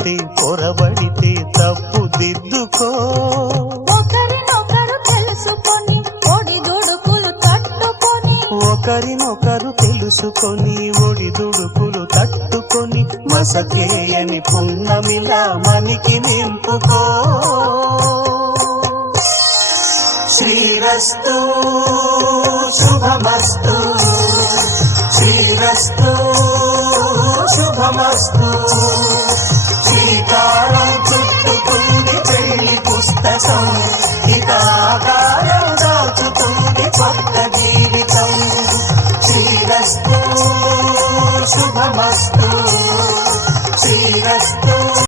పడితే పొరబడితే తప్పు దిద్దుకో. ఒకరినొకరు తెలుసుకొని ఒడిదుడుకులు తట్టుకొని, ఒకరినొకరు తెలుసుకొని ఒడిదుడుకులు తట్టుకొని, మసకేయని పున్నమిలా మనికి నింపుకో. శ్రీరస్తు శుభమస్తు, శ్రీరస్తు శుభమస్తు.